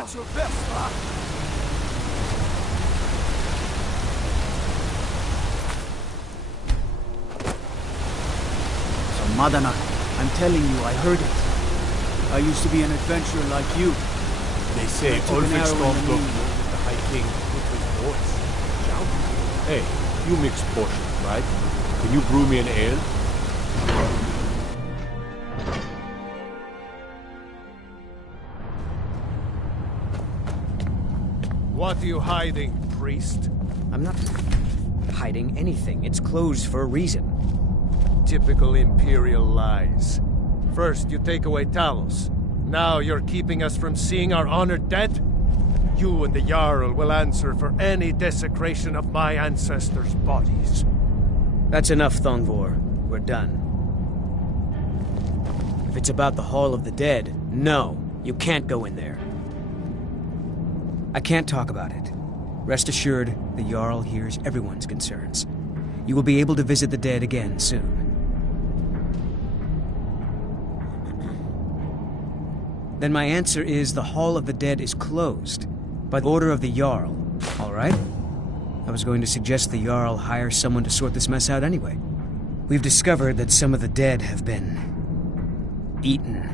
That's your best, huh? So Madana, I'm telling you, I heard it. I used to be an adventurer like you. They say Ulfric stormed over the High King with his voice. Shout. Hey, you mix potions, right? Can you brew me an ale? What are you hiding, priest? I'm not hiding anything. It's closed for a reason. Typical Imperial lies. First, you take away Talos. Now you're keeping us from seeing our honored dead? You and the Jarl will answer for any desecration of my ancestors' bodies. That's enough, Thongvor. We're done. If it's about the Hall of the Dead, no, you can't go in there. I can't talk about it. Rest assured, the Jarl hears everyone's concerns. You will be able to visit the dead again soon. Then my answer is the Hall of the Dead is closed. By the order of the Jarl, all right? I was going to suggest the Jarl hire someone to sort this mess out anyway. We've discovered that some of the dead have been eaten.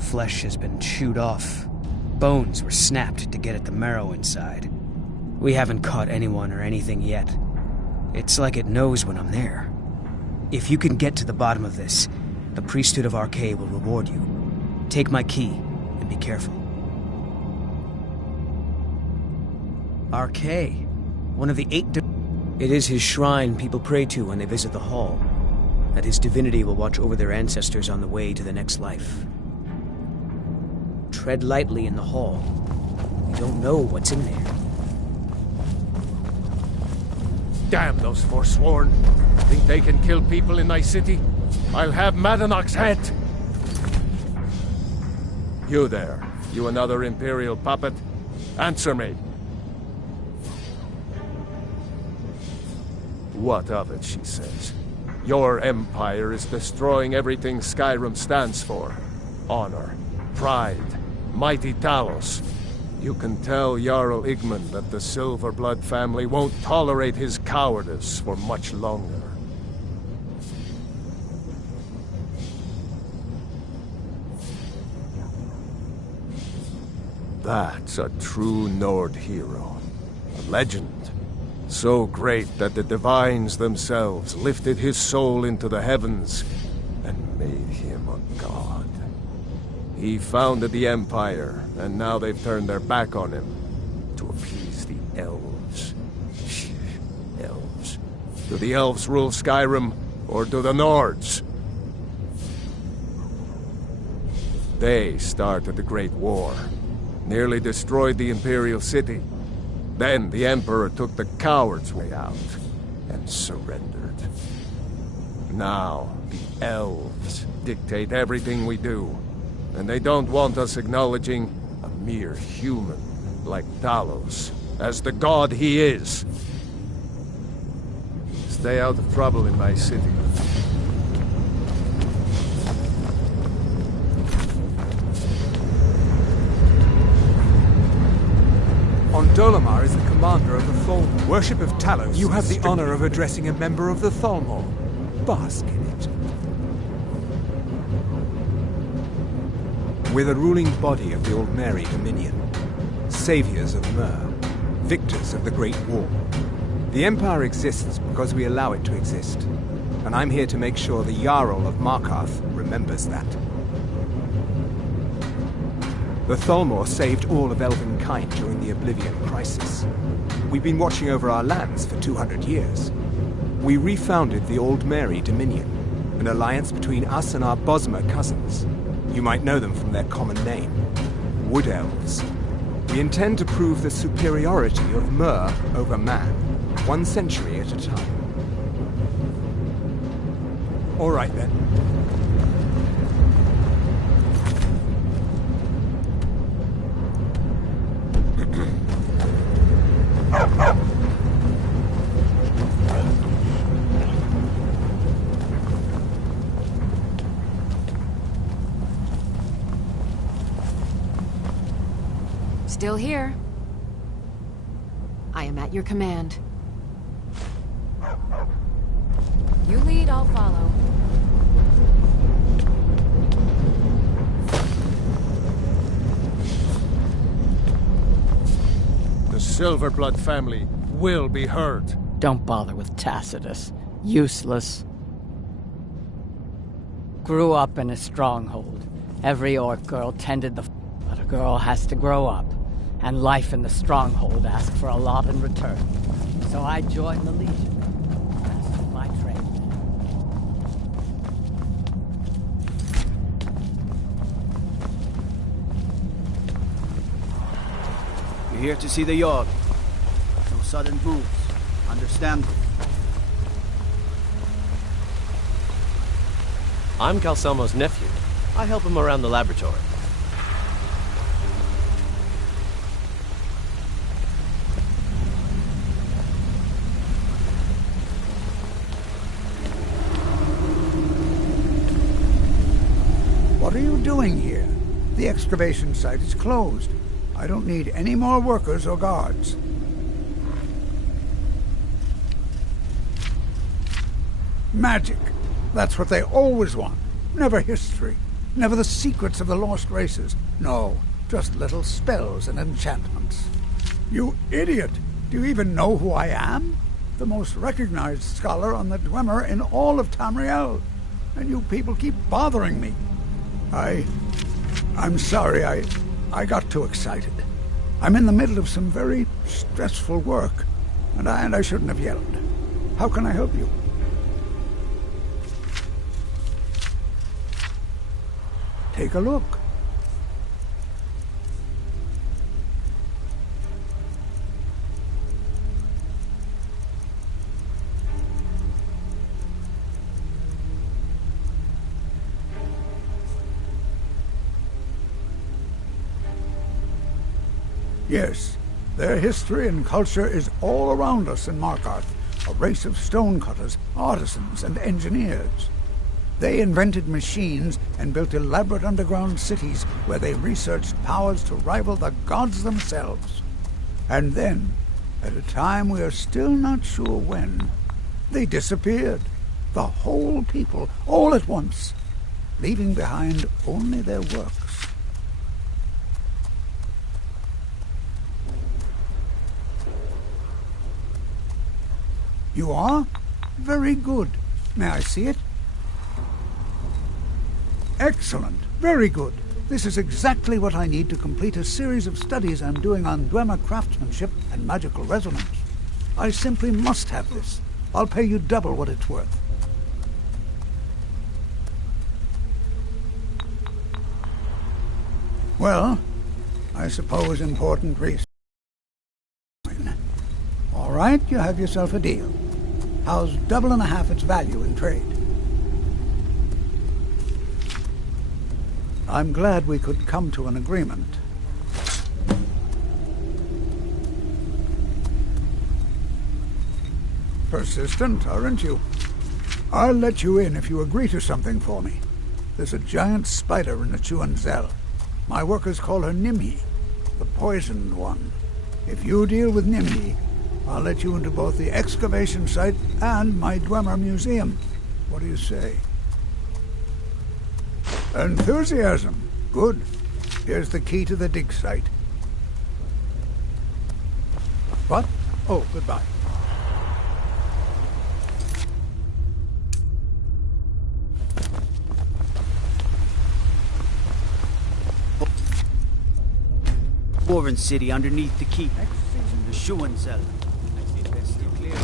Flesh has been chewed off. Bones were snapped to get at the marrow inside. We haven't caught anyone or anything yet. It's like it knows when I'm there. If you can get to the bottom of this, the priesthood of Archay will reward you. Take my key, and be careful. Archay, one of the 8 It is his shrine people pray to when they visit the hall. That his divinity will watch over their ancestors on the way to the next life. Tread lightly in the hall. You don't know what's in there. Damn those Forsworn! Think they can kill people in my city? I'll have Madanach's head! You there, you another Imperial puppet? Answer me! What of it, she says. Your empire is destroying everything Skyrim stands for. Honor, pride, mighty Talos. You can tell Jarl Igmund that the Silverblood family won't tolerate his cowardice for much longer. That's a true Nord hero. A legend. So great that the divines themselves lifted his soul into the heavens and made him a god. He founded the Empire, and now they've turned their back on him to appease the elves. Elves. Do the elves rule Skyrim, or do the Nords? They started the Great War. Nearly destroyed the Imperial city. Then the Emperor took the coward's way out and surrendered. Now, the elves dictate everything we do, and they don't want us acknowledging a mere human like Talos as the god he is. Stay out of trouble in my city. Dolomar is the commander of the Thalmor. Worship of Talos. You have the honor of addressing a member of the Thalmor. Bask in it. We're the ruling body of the Old Mary Dominion. Saviors of Myr. Victors of the Great War. The Empire exists because we allow it to exist. And I'm here to make sure the Jarl of Markarth remembers that. The Thalmor saved all of Elvenkind during the Oblivion Crisis. We've been watching over our lands for 200 years. We refounded the Old Mary Dominion, an alliance between us and our Bosmer cousins. You might know them from their common name, Wood Elves. We intend to prove the superiority of Myr over man, 1 century at a time. All right then. Still here. I am at your command. You lead, I'll follow. The Silverblood family will be hurt. Don't bother with Tacitus. Useless. Grew up in a stronghold. Every orc girl tended the but a girl has to grow up. And life in the stronghold asks for a lot in return. So I joined the Legion. Mastered my trade. You're here to see the Jarl. No sudden moves. Understand? I'm Calcelmo's nephew. I help him around the laboratory. What are you doing here? The excavation site is closed. I don't need any more workers or guards. Magic. That's what they always want. Never history. Never the secrets of the lost races. No, just little spells and enchantments. You idiot! Do you even know who I am? The most recognized scholar on the Dwemer in all of Tamriel. And you people keep bothering me. I'm sorry, I got too excited. I'm in the middle of some very stressful work, and I shouldn't have yelled. How can I help you? Take a look. Yes, their history and culture is all around us in Markarth, a race of stonecutters, artisans, and engineers. They invented machines and built elaborate underground cities where they researched powers to rival the gods themselves. And then, at a time we are still not sure when, they disappeared. The whole people, all at once, leaving behind only their works. You are? Very good. May I see it? Excellent. Very good. This is exactly what I need to complete a series of studies I'm doing on Dwemer craftsmanship and magical resonance. I simply must have this. I'll pay you double what it's worth. Well, I suppose important research. All right, you have yourself a deal. How's double and a half its value in trade? I'm glad we could come to an agreement. Persistent, aren't you? I'll let you in if you agree to something for me. There's a giant spider in the Chuanzel. My workers call her Nimhi, the poisoned one. If you deal with Nimhi, I'll let you into both the excavation site and my Dwemer museum. What do you say? Enthusiasm. Good. Here's the key to the dig site. What? Oh, goodbye. Dwarven city underneath the keep. The Schuenzel. I think that's still clear.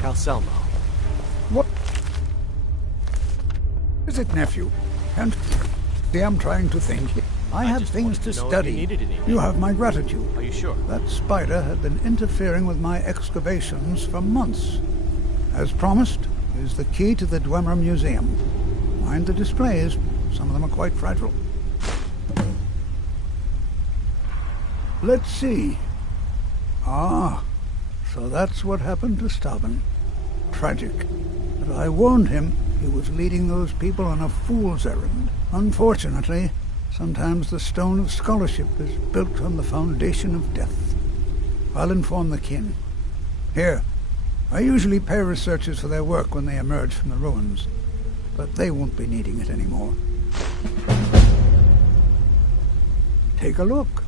Calcelmo. What is it, nephew? And see, I'm trying to think. I have just things wanted to to know if study. you needed anything. You have my gratitude. Are you sure? That spider had been interfering with my excavations for months. As promised, is the key to the Dwemer Museum. Mind the displays. Some of them are quite frightful. Let's see. Ah, so that's what happened to Stauben. Tragic. But I warned him he was leading those people on a fool's errand. Unfortunately, sometimes the stone of scholarship is built on the foundation of death. I'll inform the kin. Here, I usually pay researchers for their work when they emerge from the ruins, but they won't be needing it anymore. Take a look.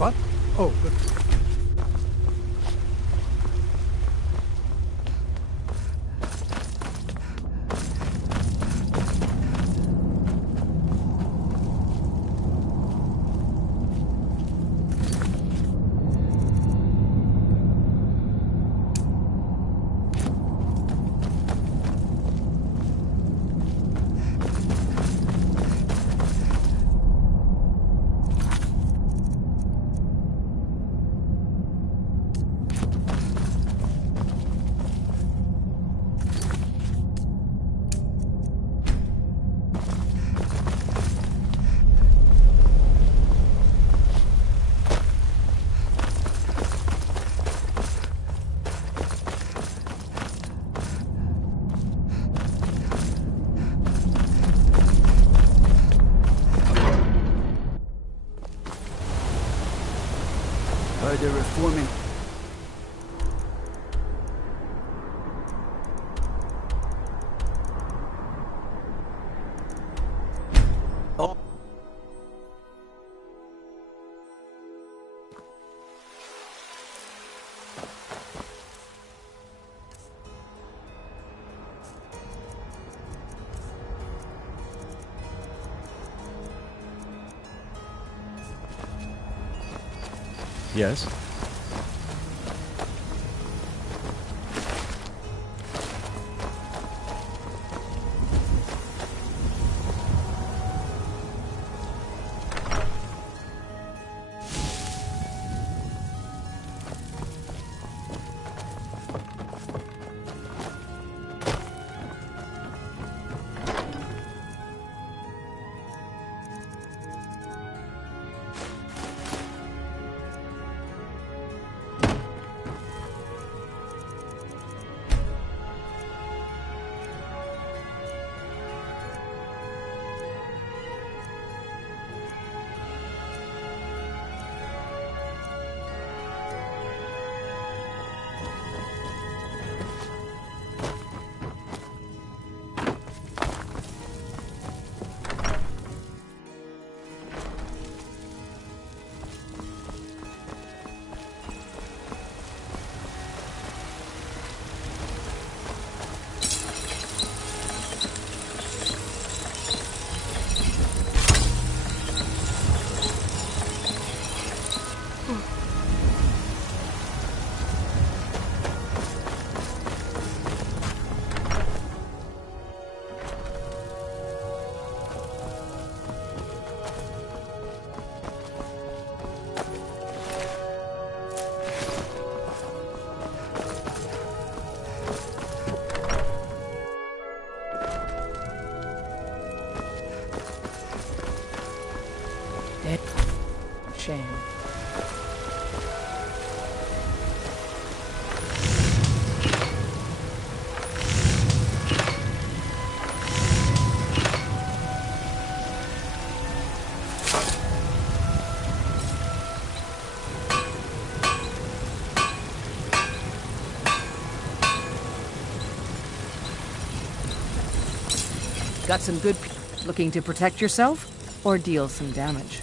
What? Oh, good. They're reforming. Oh. Yes? chain. Got some good looking to protect yourself or deal some damage.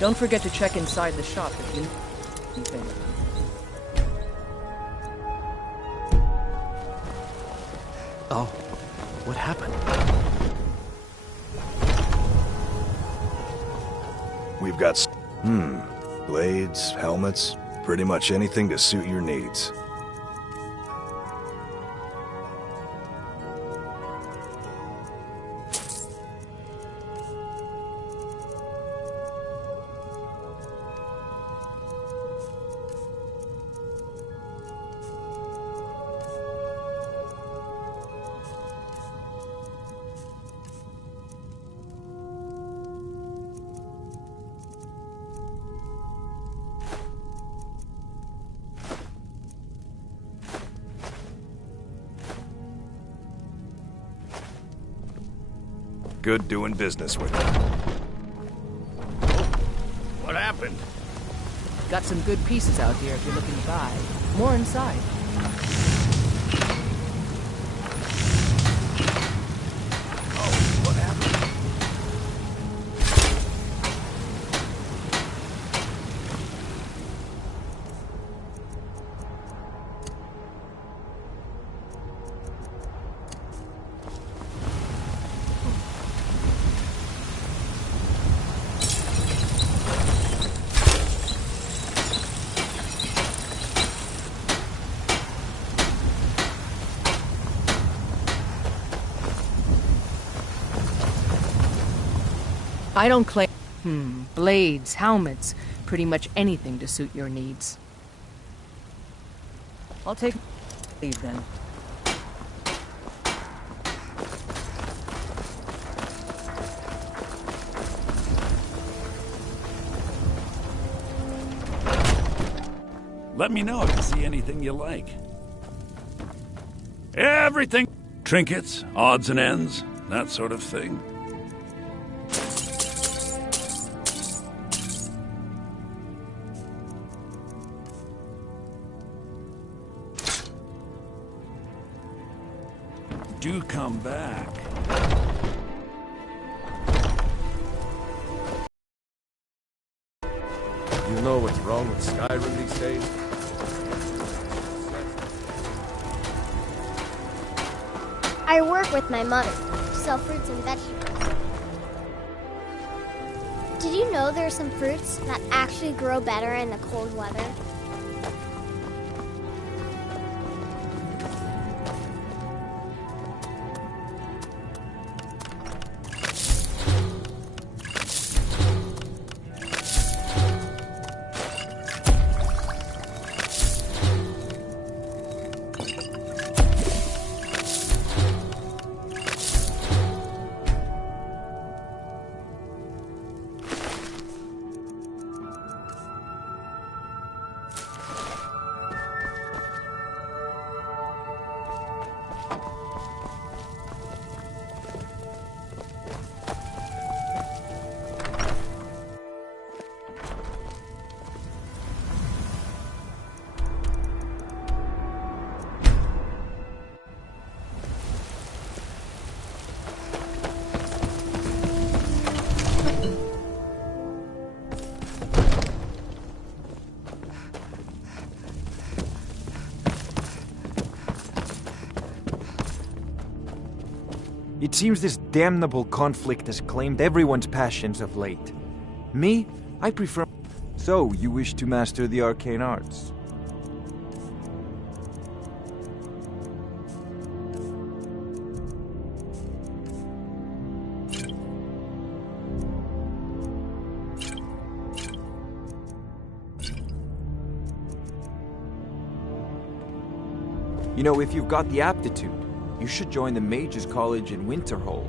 Don't forget to check inside the shop if you need anything. Oh, what happened? We've got blades, helmets, pretty much anything to suit your needs. Good doing business with you. What happened? Got some good pieces out here if you're looking to buy. More inside. What happened? I don't claim... blades, helmets, pretty much anything to suit your needs. I'll take leave then. Let me know if you see anything you like. Everything. Trinkets, odds and ends, that sort of thing. Do come back. You know what's wrong with Skyrim these days? I work with my mother, sell fruits and vegetables. Did you know there are some fruits that actually grow better in the cold weather? It seems this damnable conflict has claimed everyone's passions of late. Me, I prefer... So, you wish to master the arcane arts? You know, if you've got the aptitude, you should join the Mages College in Winterhold.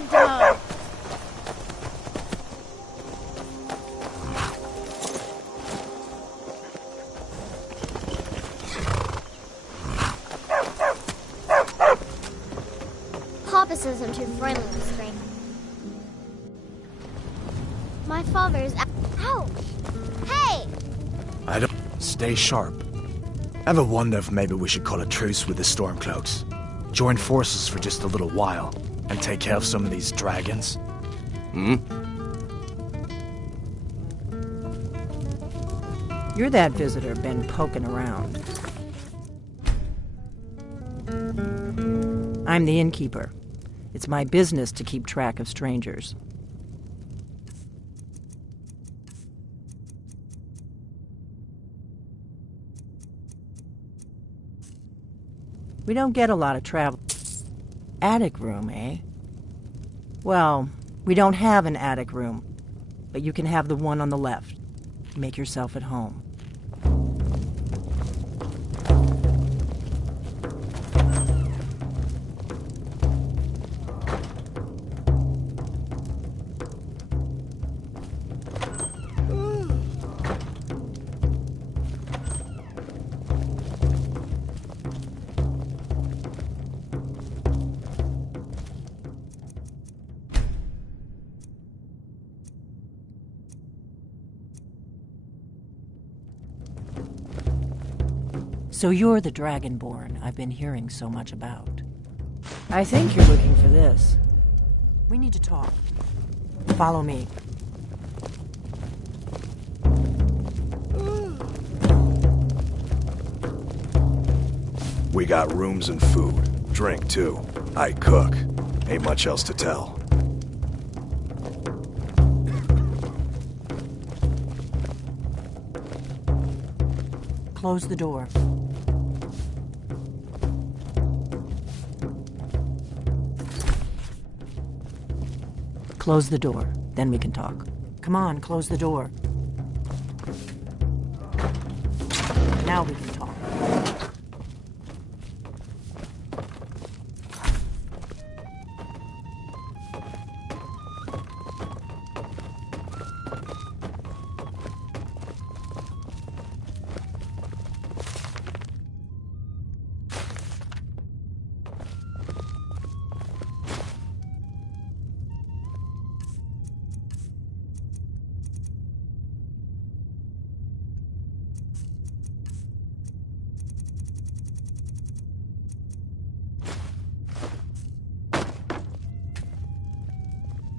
to die. Papa says I'm too friendly with strangers. My father's ouch! Hey! I don't... Stay sharp. Ever wonder if maybe we should call a truce with the Stormcloaks? Join forces for just a little while, and take care of some of these dragons? Hmm? You're that visitor been poking around. I'm the innkeeper. It's my business to keep track of strangers. We don't get a lot of travel. Attic room, eh? Well, we don't have an attic room, but you can have the one on the left. Make yourself at home. So you're the Dragonborn I've been hearing so much about. I think you're looking for this. We need to talk. Follow me. We got rooms and food. Drink, too. I cook. Ain't much else to tell. Close the door. Close the door, then we can talk. Come on, close the door. Now we can talk.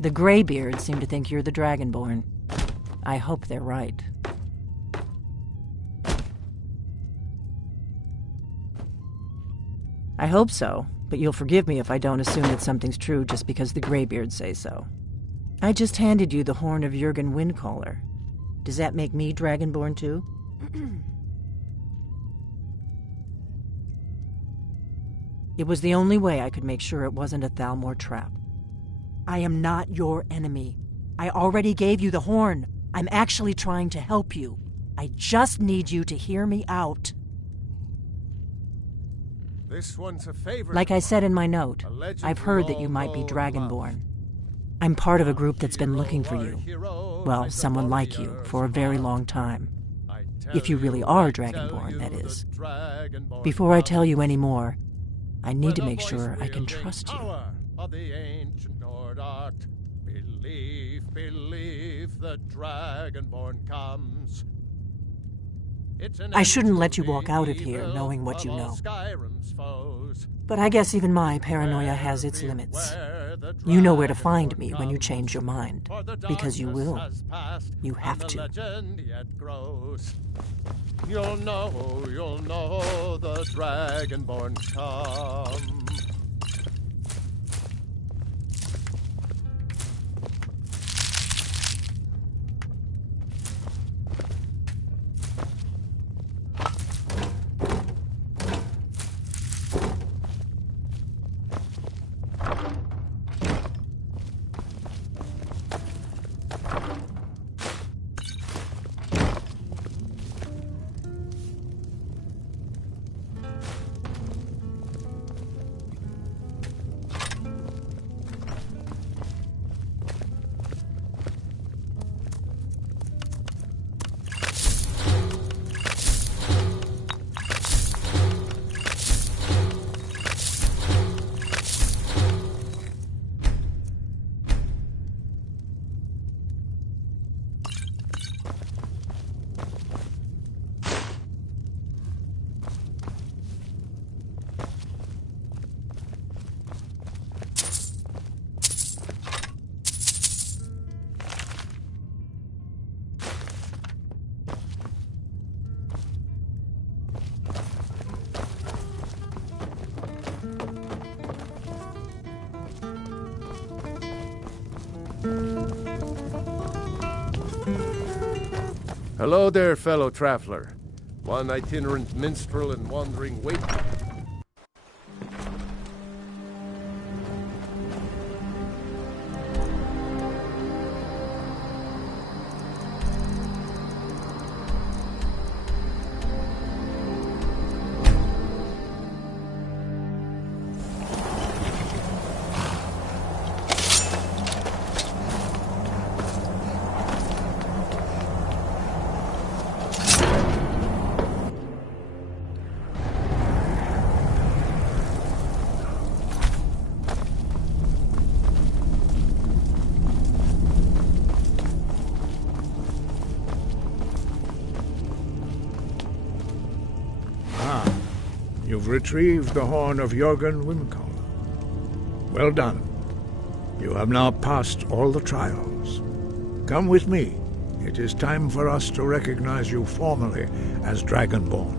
The Greybeards seem to think you're the Dragonborn. I hope they're right. I hope so, but you'll forgive me if I don't assume that something's true just because the Greybeards say so. I just handed you the horn of Jurgen Windcaller. Does that make me Dragonborn too? It was the only way I could make sure it wasn't a Thalmor trap. I am not your enemy. I already gave you the horn. I'm actually trying to help you. I just need you to hear me out. This one's a favorite. Like I said in my note, I've heard that you might be Dragonborn. I'm part of a group that's been looking for you. Well, someone like you, for a very long time. If you really are Dragonborn, that is. Before I tell you any more, I need to make sure I can trust you. Of the ancient Nord art. Believe the Dragonborn comes. I shouldn't let you walk out of here knowing what you know. But I guess even my paranoia has its limits. You know where to find me when you change your mind. Because you will. You have to. You'll know the Dragonborn come. Hello there, fellow traveler. One itinerant minstrel and wandering waif. You've retrieved the horn of Jörgen Wimkel. Well done. You have now passed all the trials. Come with me. It is time for us to recognize you formally as Dragonborn.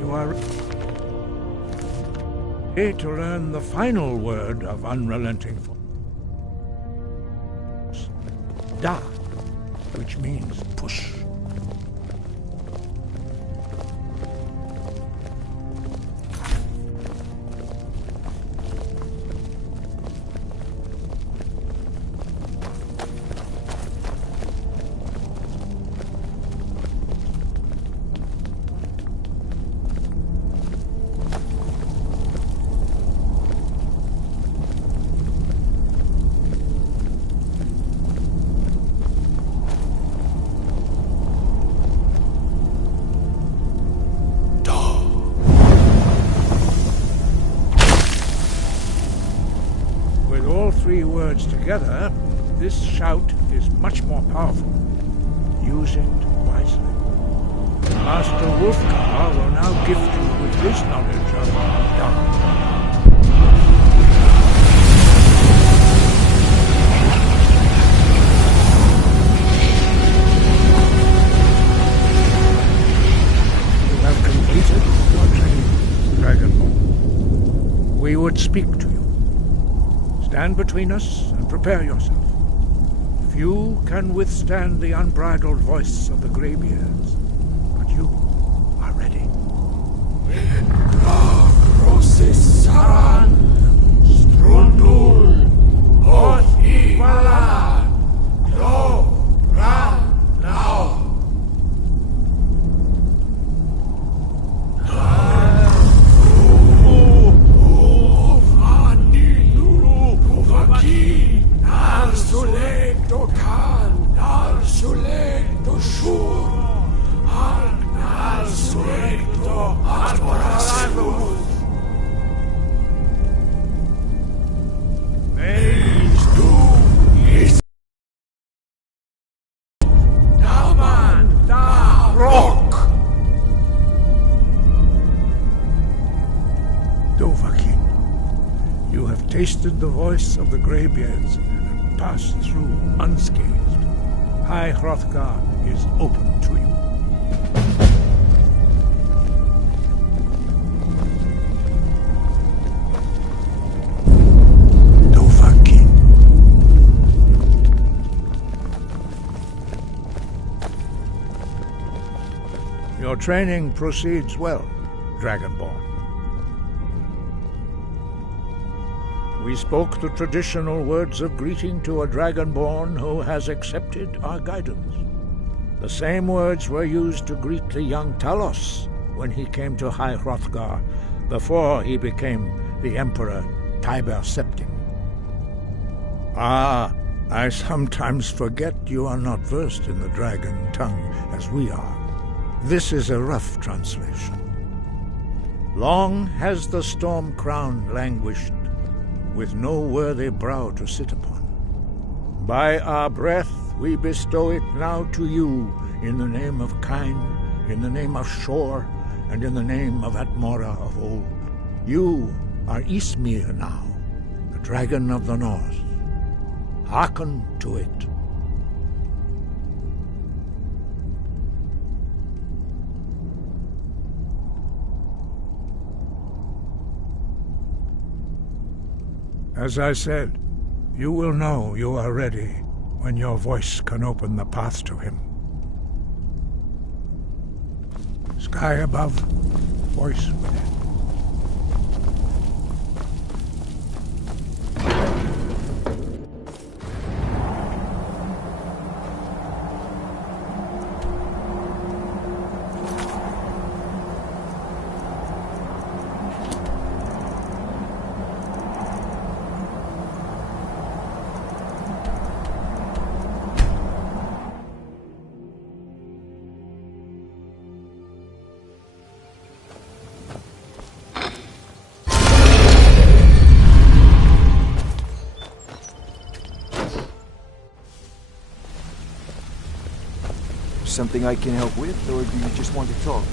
You are ready to learn the final word of unrelenting force. Da, which means push. Three words together, this shout is much more powerful. Use it wisely. Master Wolfgar will now gift you with his knowledge of Dark. You have completed your training, Dragonborn. We would speak to you. Stand between us and prepare yourself. Few can withstand the unbridled voice of the Greybeards, but you are ready. Tasted the voice of the Greybeards and passed through unscathed. High Hrothgar is open to you. Dovahkiin. Your training proceeds well, Dragonborn. We spoke the traditional words of greeting to a Dragonborn who has accepted our guidance. The same words were used to greet the young Talos when he came to High Hrothgar before he became the Emperor Tiber Septim. Ah, I sometimes forget you are not versed in the dragon tongue as we are. This is a rough translation. Long has the storm crown languished, with no worthy brow to sit upon. By our breath we bestow it now to you, in the name of Kain, in the name of Shor, and in the name of Atmora of old. You are Ysmir now, the dragon of the north. Hearken to it. As I said, you will know you are ready when your voice can open the path to him. Sky above, voice within. Something I can help with, or do you just want to talk?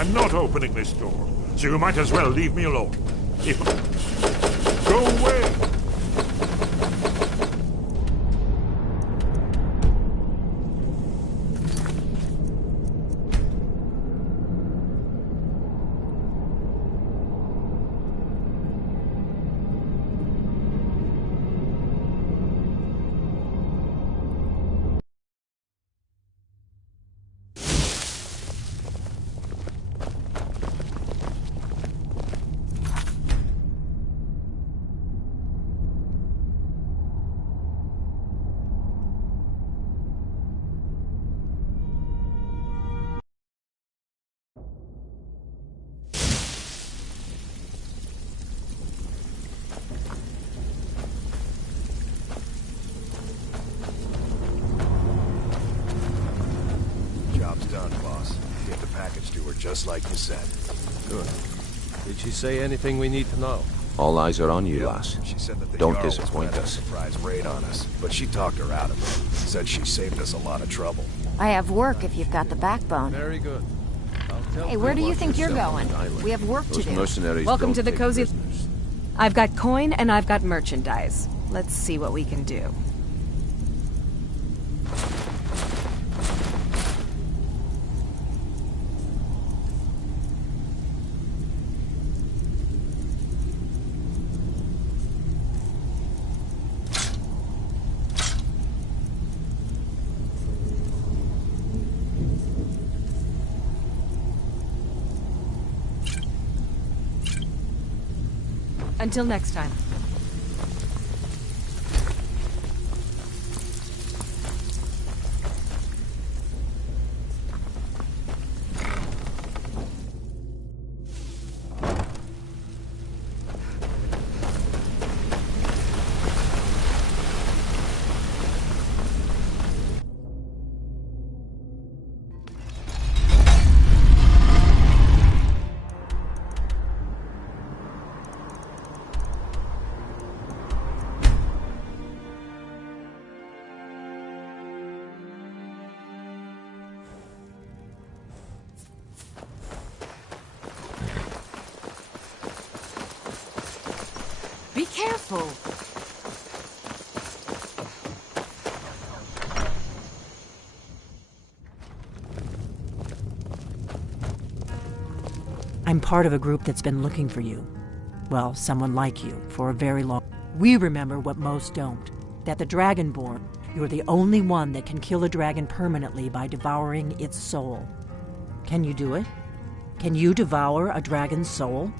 I'm not opening this door, so you might as well leave me alone. Go away! Just like you said. Good. Did she say anything we need to know? All eyes are on you, lass. She said that the Don't Jarl was disappoint planning a us. surprise raid on us, but she talked her out of it. Said she saved us a lot of trouble. I have work if you've got the backbone. Very good. Hey, where do you think you're going? We have work to do. Mercenaries Welcome don't to the take cozy... prisoners. I've got coin and I've got merchandise. Let's see what we can do. Until next time. Be careful. I'm part of a group that's been looking for you. Well, someone like you, for a very long... We remember what most don't. That the Dragonborn, you're the only one that can kill a dragon permanently by devouring its soul. Can you do it? Can you devour a dragon's soul?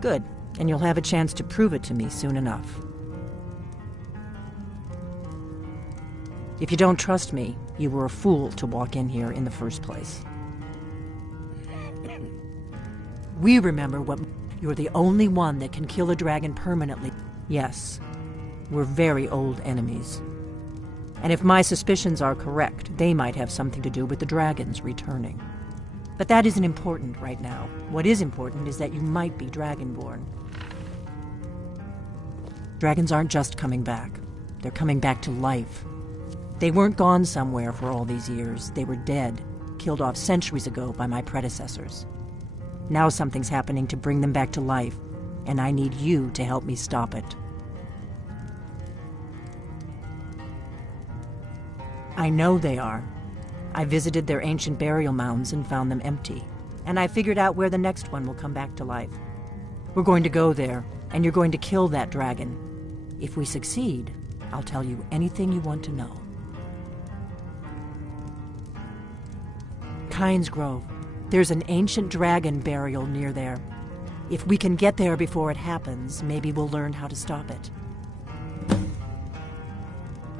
Good, and you'll have a chance to prove it to me soon enough. If you don't trust me, you were a fool to walk in here in the first place. We remember what... You're the only one that can kill a dragon permanently. Yes, we're very old enemies. And if my suspicions are correct, they might have something to do with the dragons returning. But that isn't important right now. What is important is that you might be Dragonborn. Dragons aren't just coming back. They're coming back to life. They weren't gone somewhere for all these years. They were dead, killed off centuries ago by my predecessors. Now something's happening to bring them back to life, and I need you to help me stop it. I know they are. I visited their ancient burial mounds and found them empty, and I figured out where the next one will come back to life. We're going to go there, and you're going to kill that dragon. If we succeed, I'll tell you anything you want to know. Kynes Grove. There's an ancient dragon burial near there. If we can get there before it happens, maybe we'll learn how to stop it.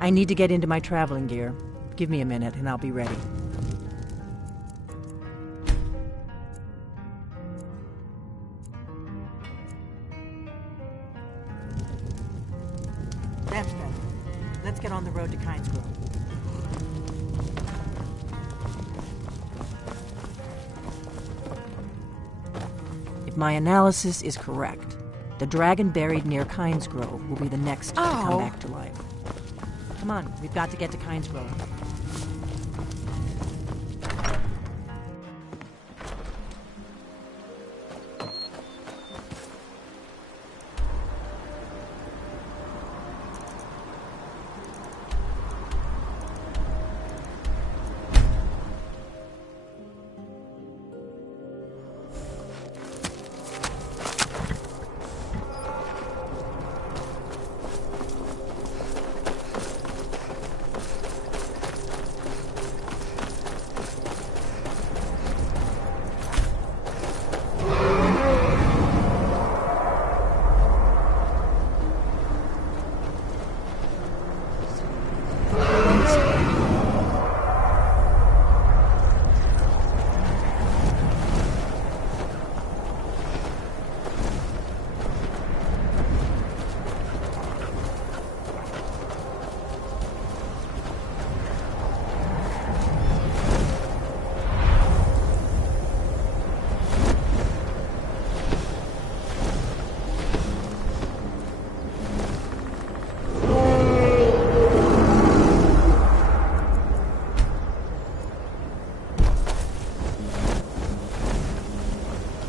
I need to get into my traveling gear. Give me a minute and I'll be ready. That's better. Let's get on the road to Kynes Grove. If my analysis is correct, the dragon buried near Kynes Grove will be the next to come back to life. Come on, we've got to get to Kynes Grove.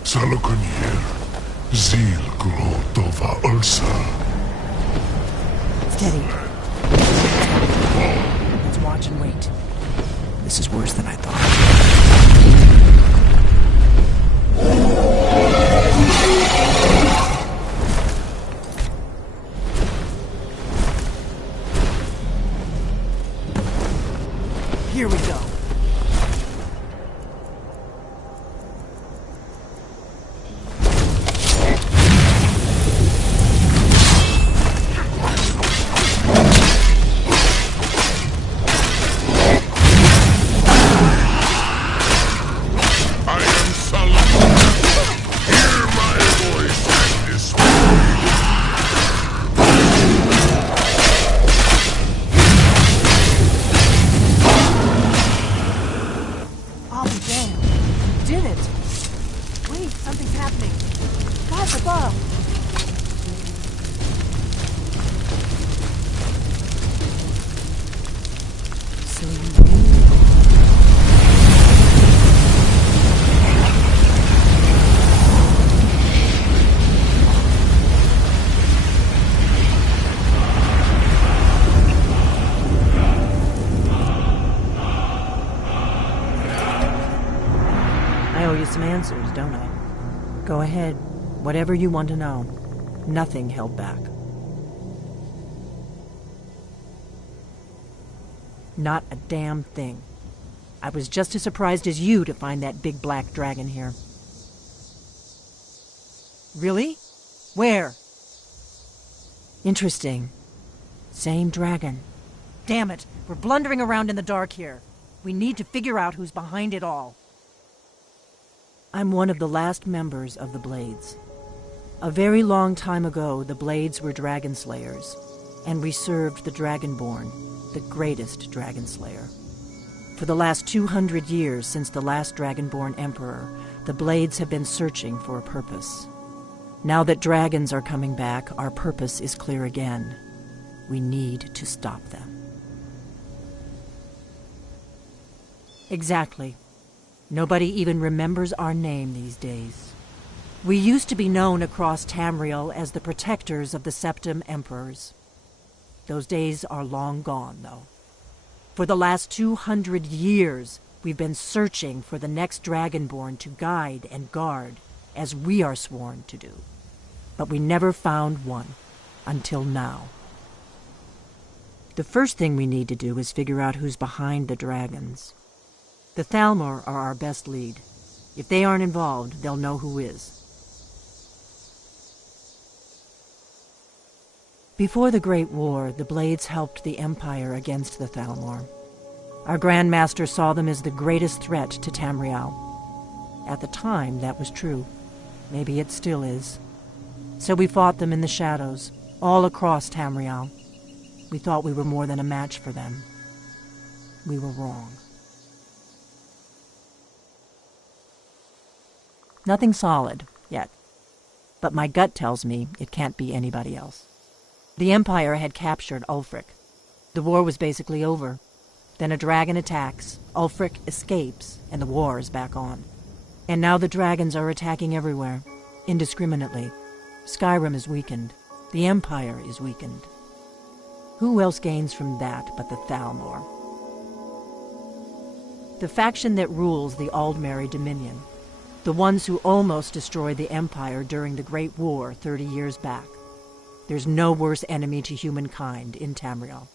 Salukunier, Zil Grotova Ursa. Steady. Let's watch and wait. This is worse than I thought. Here we go. Some answers, don't I? Go ahead. Whatever you want to know. Nothing held back. Not a damn thing. I was just as surprised as you to find that big black dragon here. Really? Where? Interesting. Same dragon. Damn it! We're blundering around in the dark here. We need to figure out who's behind it all. I'm one of the last members of the Blades. A very long time ago, the Blades were dragon slayers, and we served the Dragonborn, the greatest dragon slayer. For the last 200 years since the last Dragonborn Emperor, the Blades have been searching for a purpose. Now that dragons are coming back, our purpose is clear again. We need to stop them. Exactly. Nobody even remembers our name these days. We used to be known across Tamriel as the protectors of the Septim Emperors. Those days are long gone, though. For the last 200 years, we've been searching for the next Dragonborn to guide and guard, as we are sworn to do. But we never found one, until now. The first thing we need to do is figure out who's behind the dragons. The Thalmor are our best lead. If they aren't involved, they'll know who is. Before the Great War, the Blades helped the Empire against the Thalmor. Our Grand Master saw them as the greatest threat to Tamriel. At the time, that was true. Maybe it still is. So we fought them in the shadows, all across Tamriel. We thought we were more than a match for them. We were wrong. Nothing solid, yet. But my gut tells me it can't be anybody else. The Empire had captured Ulfric. The war was basically over. Then a dragon attacks, Ulfric escapes, and the war is back on. And now the dragons are attacking everywhere, indiscriminately. Skyrim is weakened. The Empire is weakened. Who else gains from that but the Thalmor? The faction that rules the Aldmeri Dominion. The ones who almost destroyed the Empire during the Great War 30 years back. There's no worse enemy to humankind in Tamriel.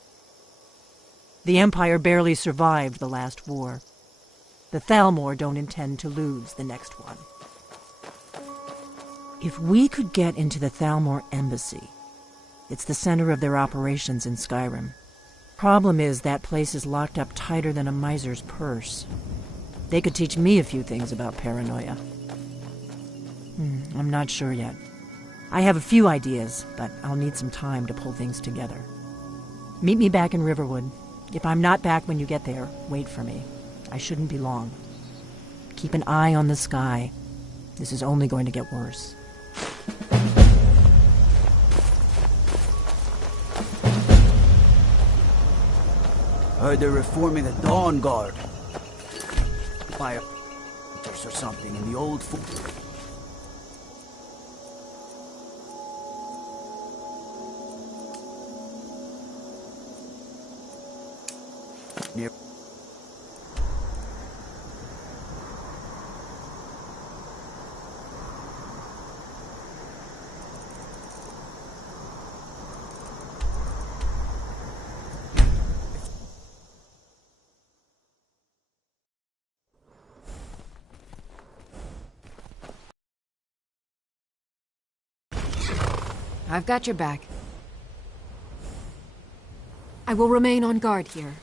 The Empire barely survived the last war. The Thalmor don't intend to lose the next one. If we could get into the Thalmor embassy, it's the center of their operations in Skyrim. Problem is, that place is locked up tighter than a miser's purse. They could teach me a few things about paranoia. I'm not sure yet. I have a few ideas, but I'll need some time to pull things together. Meet me back in Riverwood. If I'm not back when you get there, wait for me. I shouldn't be long. Keep an eye on the sky. This is only going to get worse. Heard they're reforming the Dawn Guard. Fire or something in the old fort. Near. I've got your back. I will remain on guard here.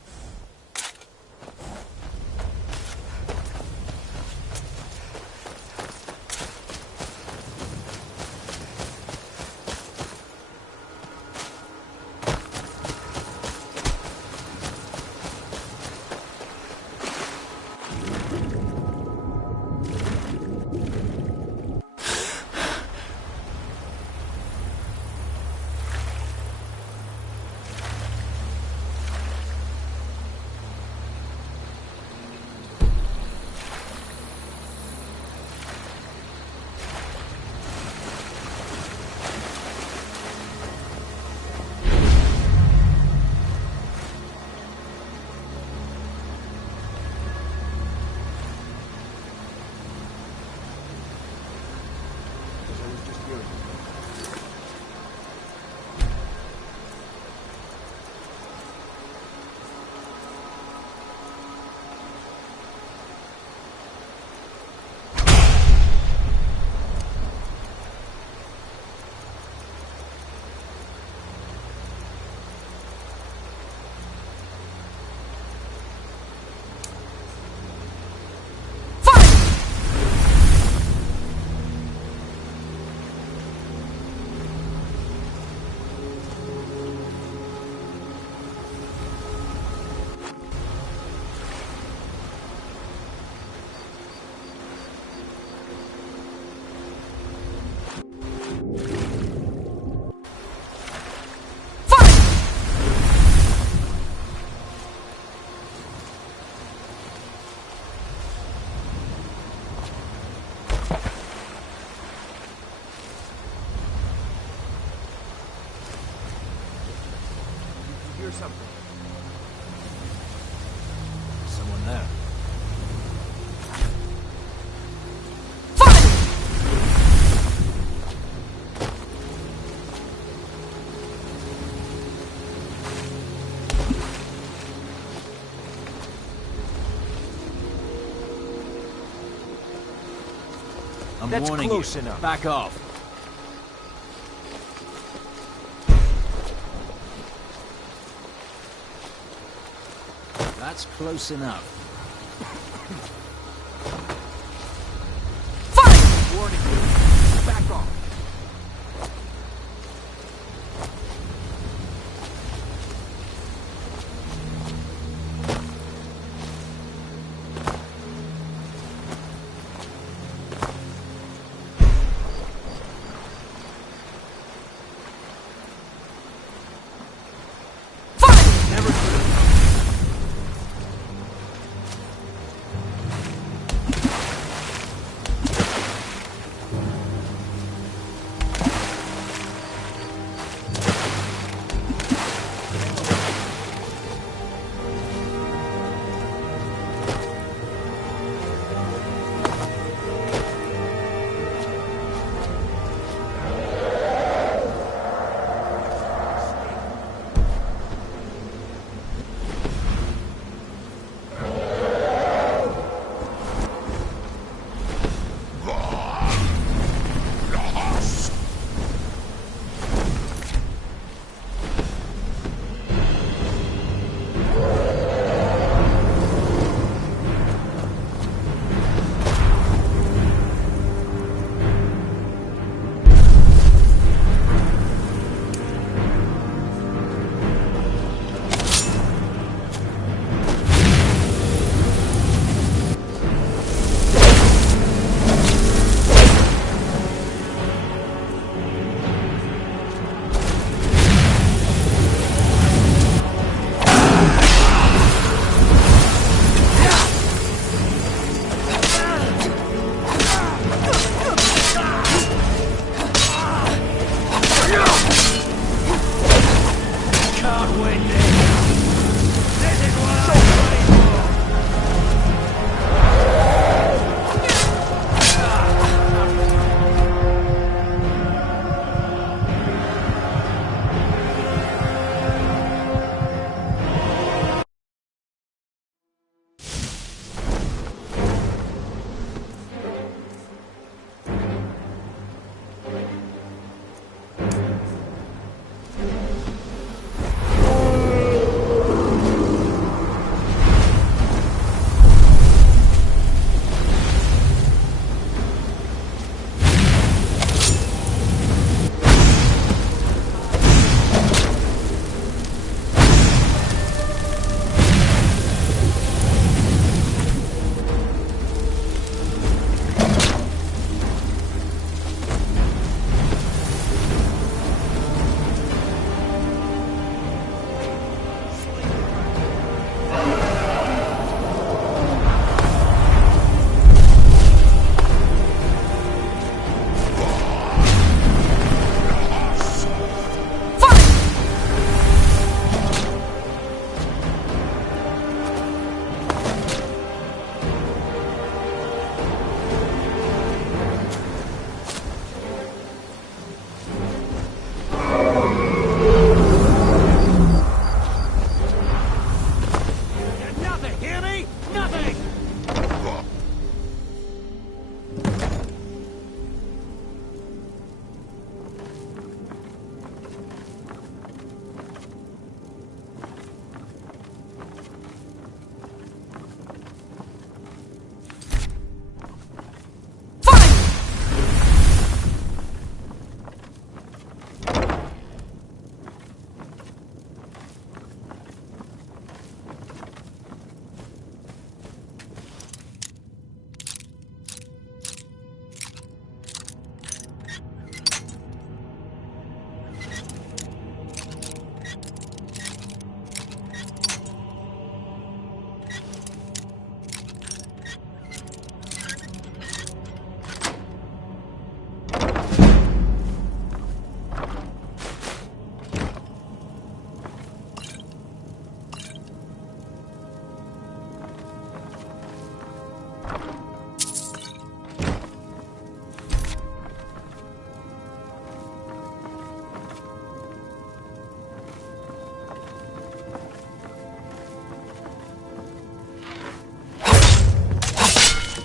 hear something. Someone there. That's close enough. Back off. That's close enough. Fire! Warning you. Back off.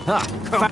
Ha! Come.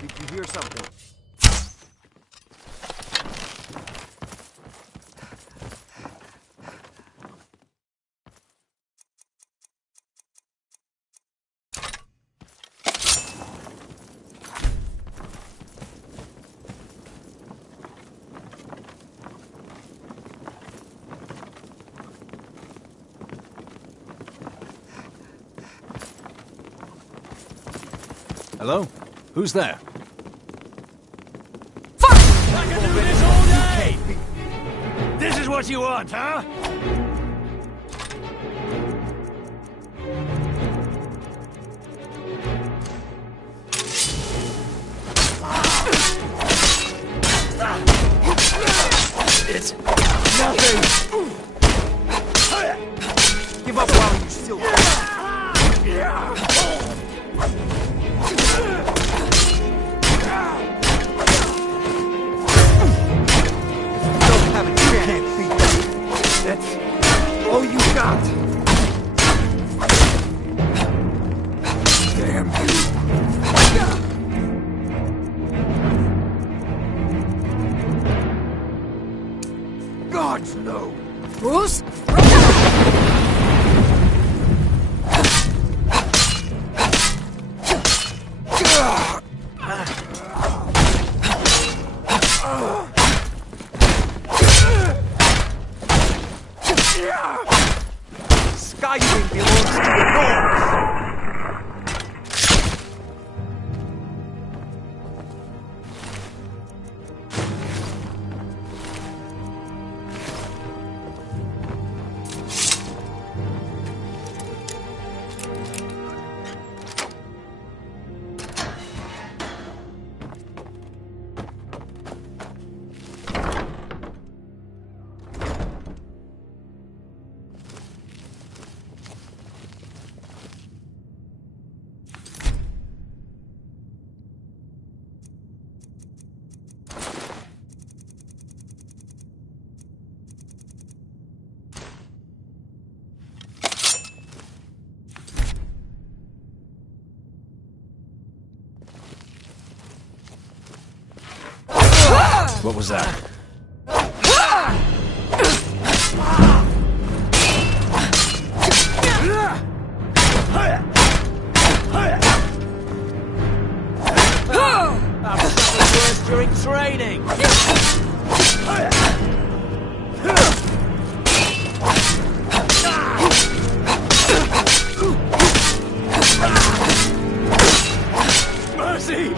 Did you hear something? Hello? Who's there? I can do this all day! This is what you want, huh? It's nothing! Give up while you still don't have a chance. That's all you got. Damn you. Gods no. Bruce? Skywing belongs to the North. What was that? I've suffered worse during training. Mercy!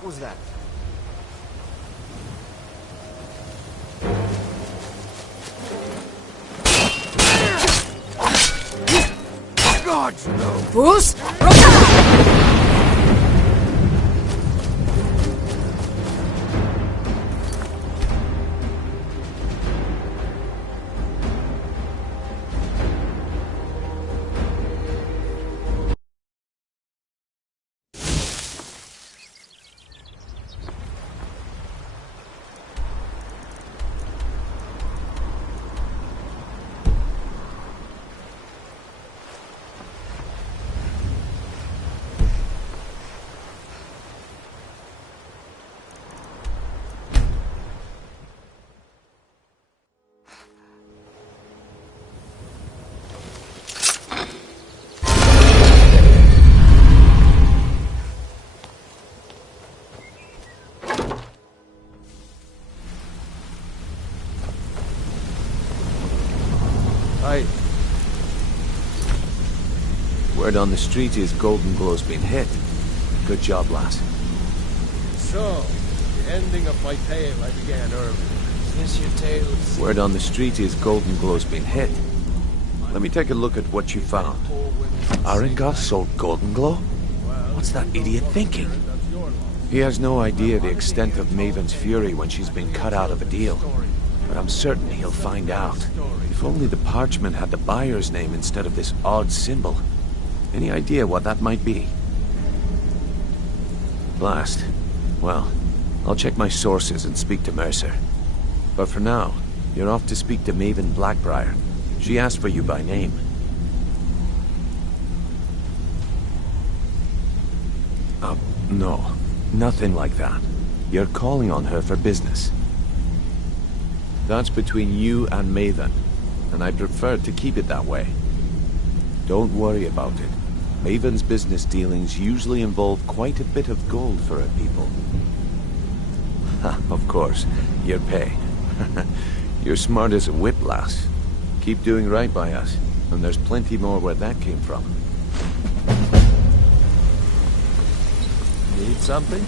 What was that? Gods, no! Bruce! Word on the street is Golden Glow's been hit. Good job, lass. So, the ending of my tale I began earlier. Is your tale? Word on the street is Golden Glow's been hit. Let me take a look at what you found. Arengar sold Golden Glow? What's that idiot thinking? He has no idea the extent of Maven's fury when she's been cut out of a deal. But I'm certain he'll find out. If only the parchment had the buyer's name instead of this odd symbol. Any idea what that might be? Blast. Well, I'll check my sources and speak to Mercer. But for now, you're off to speak to Maven Blackbriar. She asked for you by name. No. Nothing like that. You're calling on her for business. That's between you and Maven, and I prefer to keep it that way. Don't worry about it. Maven's business dealings usually involve quite a bit of gold for her people. Of course, your pay. You're smart as a whip, lass. Keep doing right by us, and there's plenty more where that came from. Need something?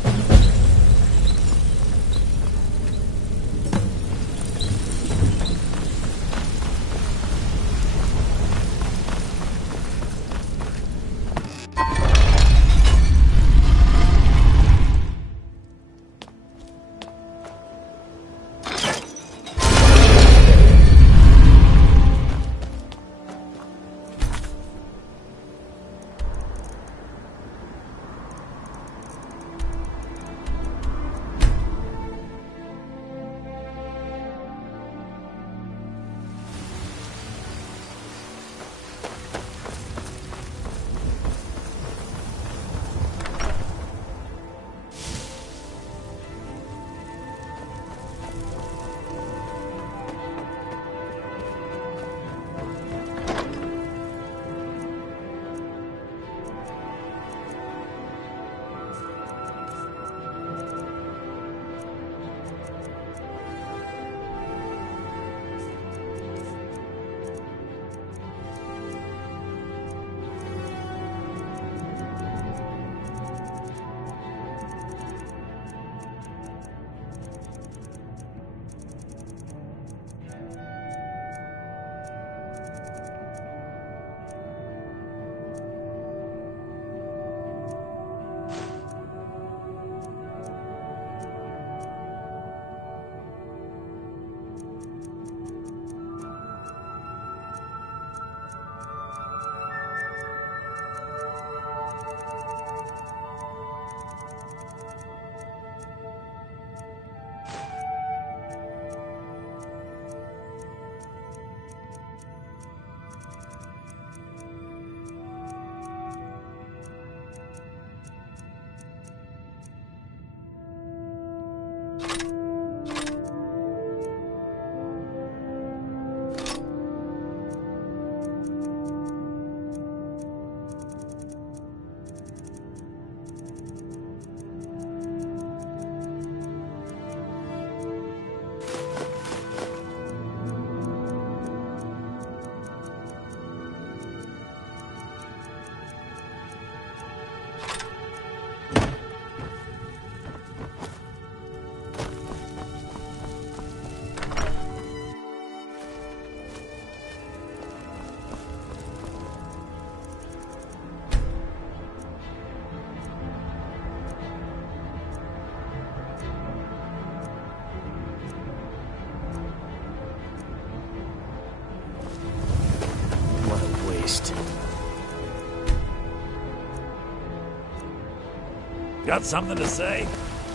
Got something to say?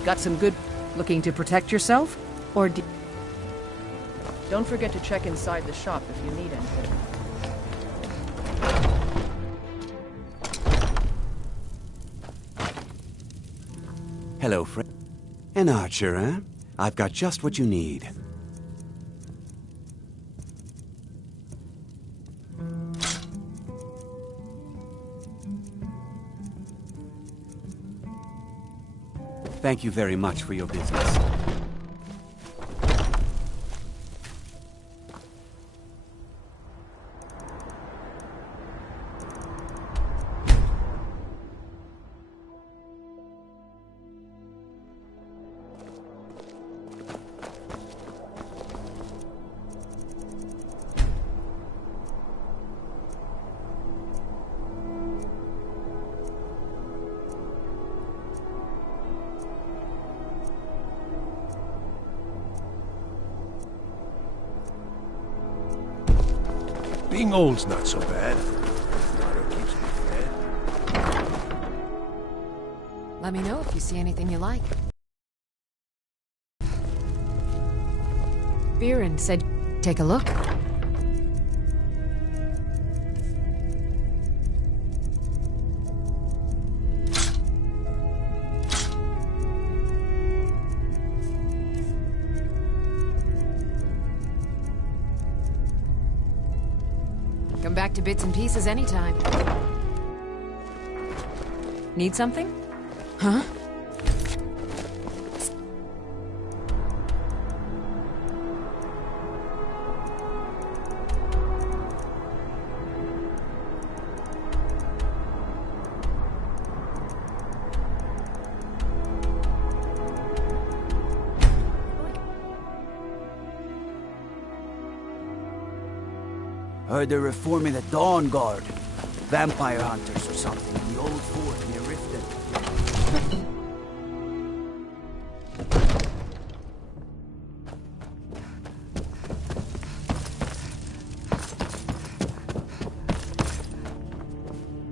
Got some good looking to protect yourself? Or don't forget to check inside the shop if you need anything. Hello, friend. An archer, eh? I've got just what you need. Thank you very much for your business. Being old's not so bad. Keeps me fed. Let me know if you see anything you like. Viren said, take a look. Come back to bits and pieces anytime. Need something? Huh? Heard they're reforming the Dawn Guard. Vampire hunters or something in the old fort near Riften.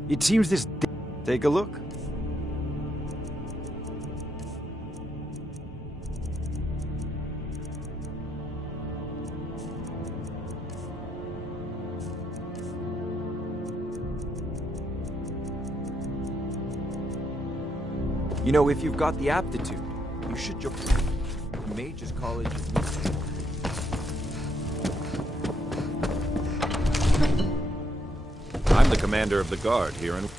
It seems this... Take a look. You know, if you've got the aptitude, you should join Mage's College. I'm the commander of the guard here in...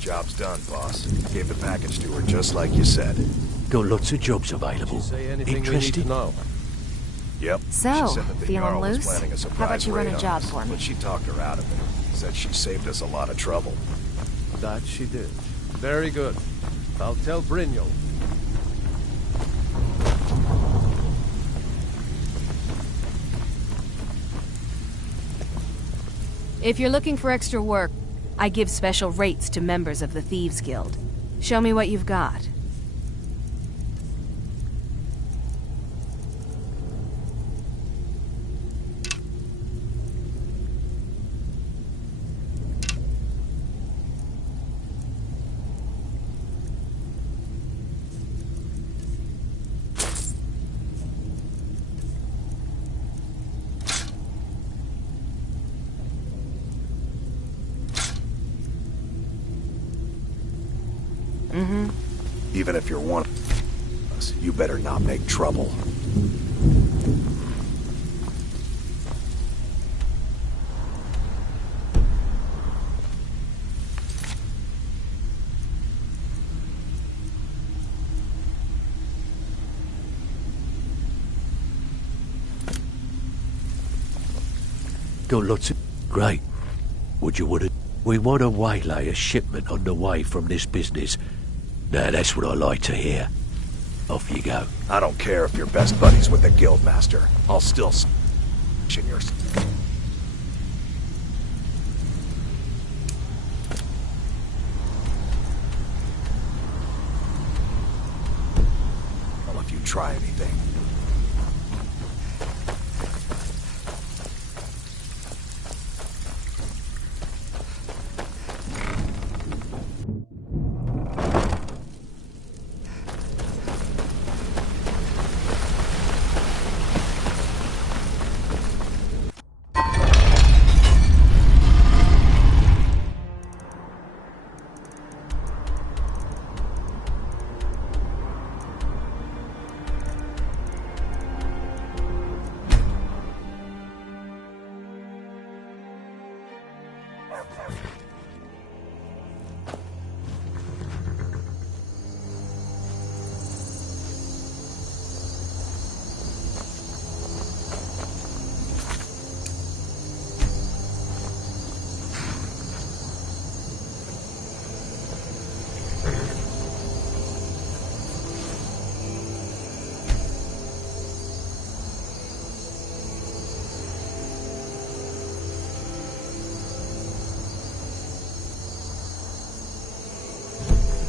Job's done, boss. Gave the package to her just like you said. Got lots of jobs available. Interested? No. Yep. So, She said that the feeling Jarl was loose? planning a How surprise about you run a raid job on us, for me? But she talked her out of it. Said she saved us a lot of trouble. That she did. Very good. I'll tell Brynjolf. If you're looking for extra work, I give special rates to members of the Thieves Guild. Show me what you've got. Even if you're one of us, you better not make trouble. got lots of... Great. Would you want to... We want to waylay a shipment on the way from this business. Now, that's what I like to hear. Off you go. I don't care if you're best buddies with the Guildmaster. I'll still in your... Well, if you try anything.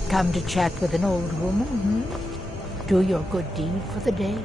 Come to chat with an old woman, hmm? Do your good deed for the day.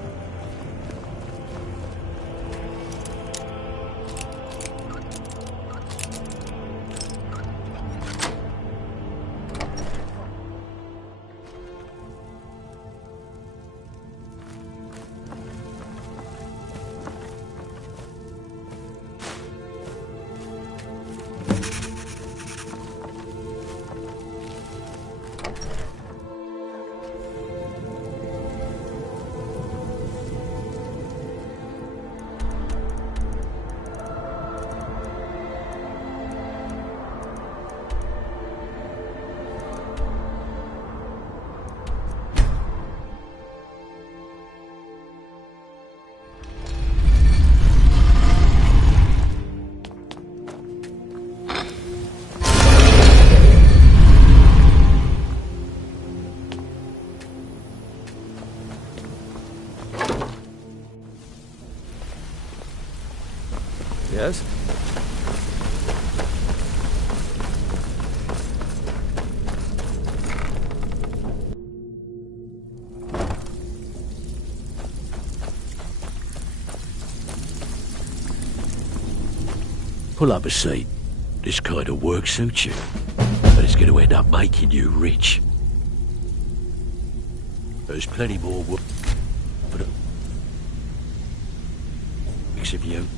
Yes? Pull up a seat. This kind of work suits you, but it's going to end up making you rich. There's plenty more work for the mix of you.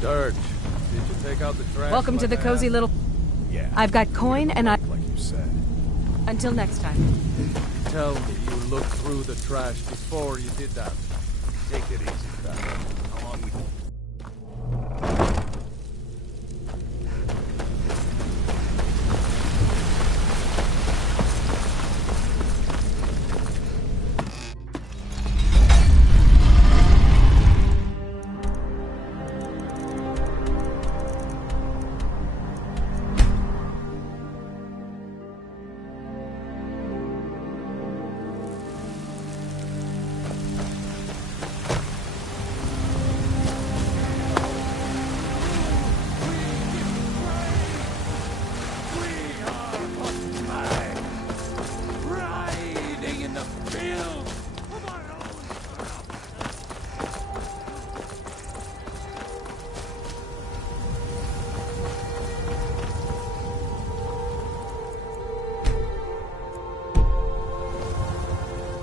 Dirge, did you take out the trash? Welcome to the cozy little... Yeah. I've got coin and I... Like you said. Until next time. Tell me you looked through the trash before you did that. Take it easy, fella. How long we...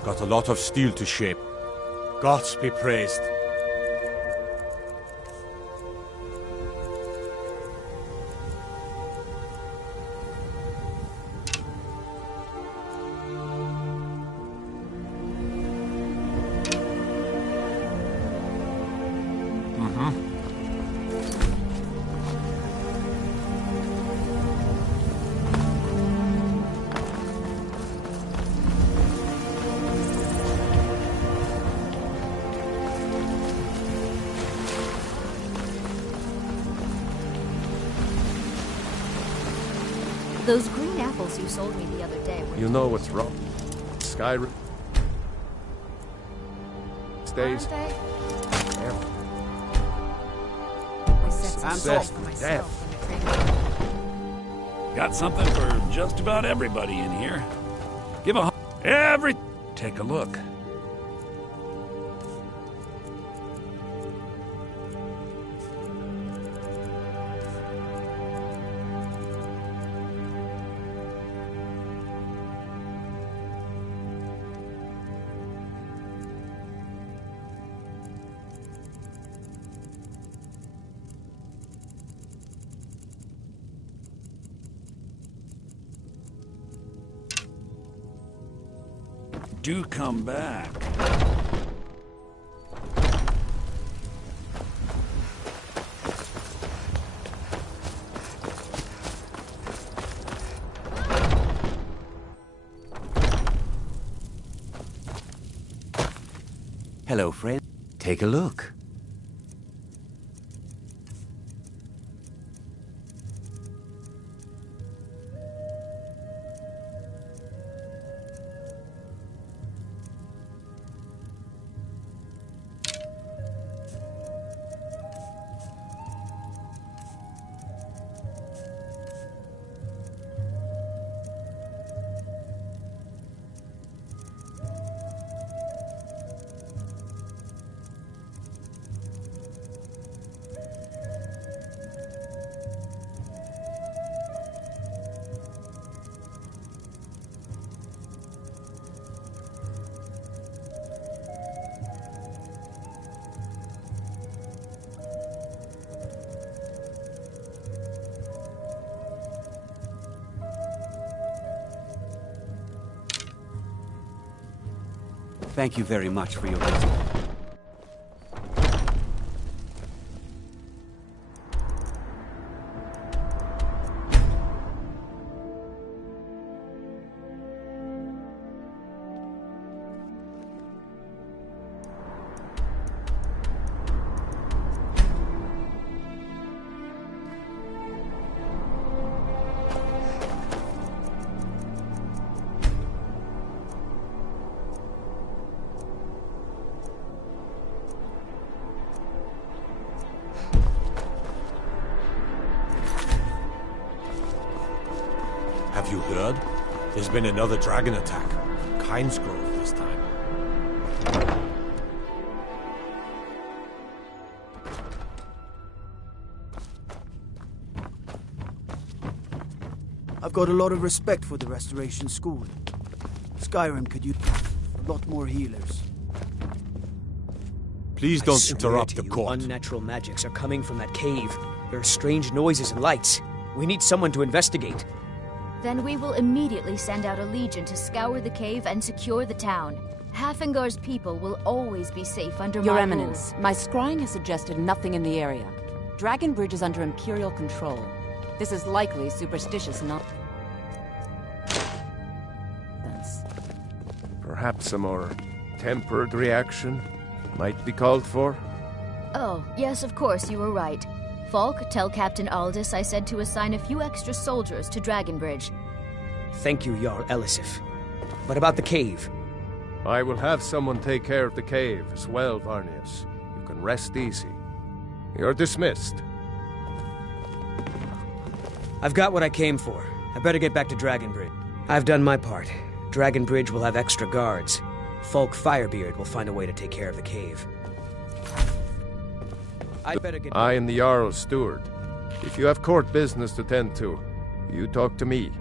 Got a lot of steel to shape. Gods be praised. Those green apples you sold me the other day were... You know what's wrong. Skyrim stays. Success for myself. Got something for just about everybody in here. Give a Take a look. Do come back. Hello, friend. Take a look. Thank you very much for your visit. Have you heard? There's been another dragon attack. Kyne's Grove this time. I've got a lot of respect for the Restoration School. Skyrim could use a lot more healers. Please don't interrupt the court. Unnatural magics are coming from that cave. There are strange noises and lights. We need someone to investigate. Then we will immediately send out a legion to scour the cave and secure the town. Hafengar's people will always be safe under Your my Eminence, my scrying has suggested nothing in the area. Dragon Bridge is under Imperial control. This is likely superstitious nonsense. Perhaps a more tempered reaction might be called for? Oh, yes, of course, you were right. Falk, tell Captain Aldous I said to assign a few extra soldiers to Dragonbridge. Thank you, Jarl Elisif. But about the cave? I will have someone take care of the cave as well, Varnius. You can rest easy. You're dismissed. I've got what I came for. I better get back to Dragonbridge. I've done my part. Dragonbridge will have extra guards. Falk Firebeard will find a way to take care of the cave. I am the Jarl's steward. If you have court business to tend to, you talk to me.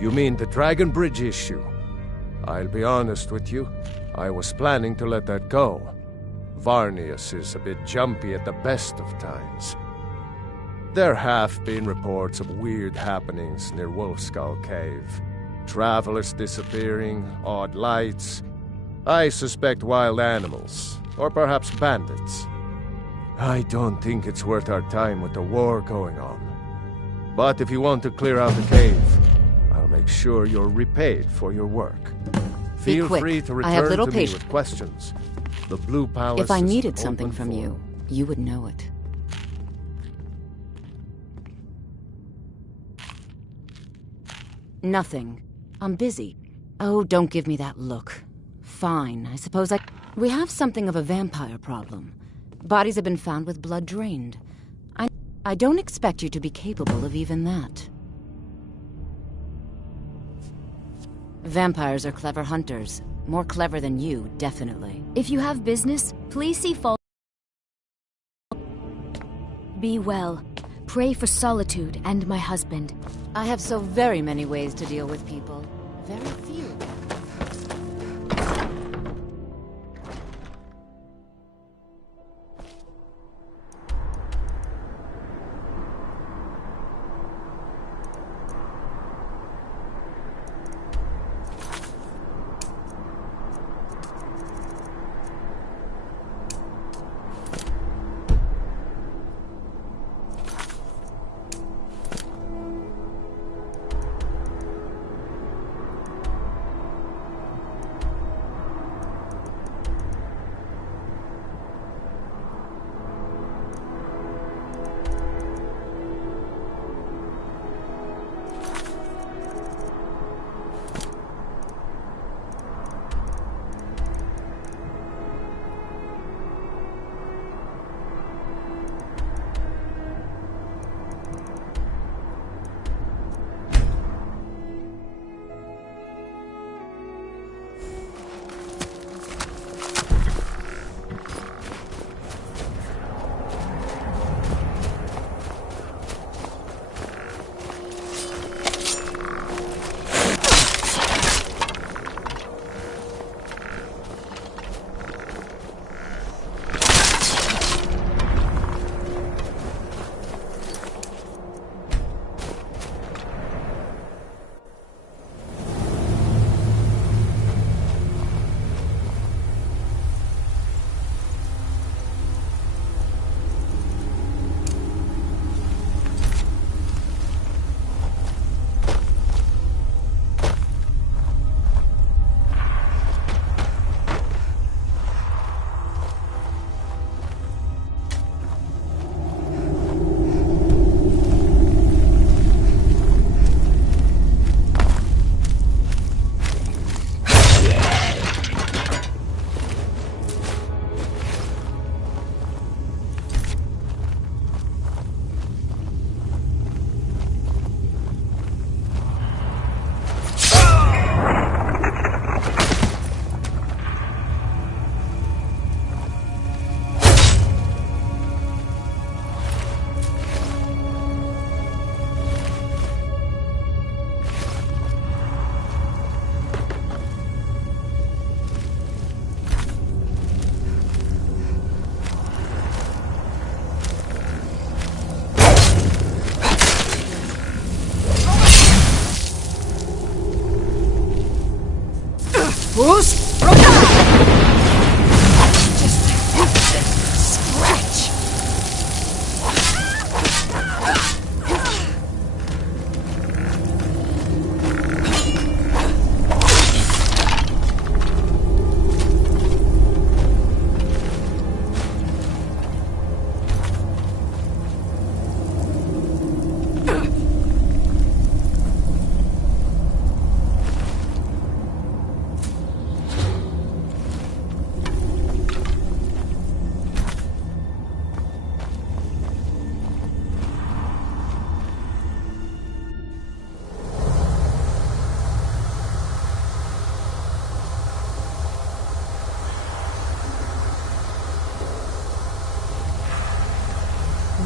You mean the Dragon Bridge issue? I'll be honest with you. I was planning to let that go. Varnius is a bit jumpy at the best of times. There have been reports of weird happenings near Wolfskull Cave. Travelers disappearing, odd lights. I suspect wild animals, or perhaps bandits. I don't think it's worth our time with the war going on. But if you want to clear out the cave, I'll make sure you're repaid for your work. Feel free to return to me with questions. The Blue Palace If I needed is something open from you, you would know it. Nothing. I'm busy. Oh, don't give me that look. Fine, I suppose We have something of a vampire problem. Bodies have been found with blood drained. I don't expect you to be capable of even that. Vampires are clever hunters. More clever than you, definitely. If you have business, please see Fall. Be well. Pray for Solitude and my husband. I have so very many ways to deal with people. Very few.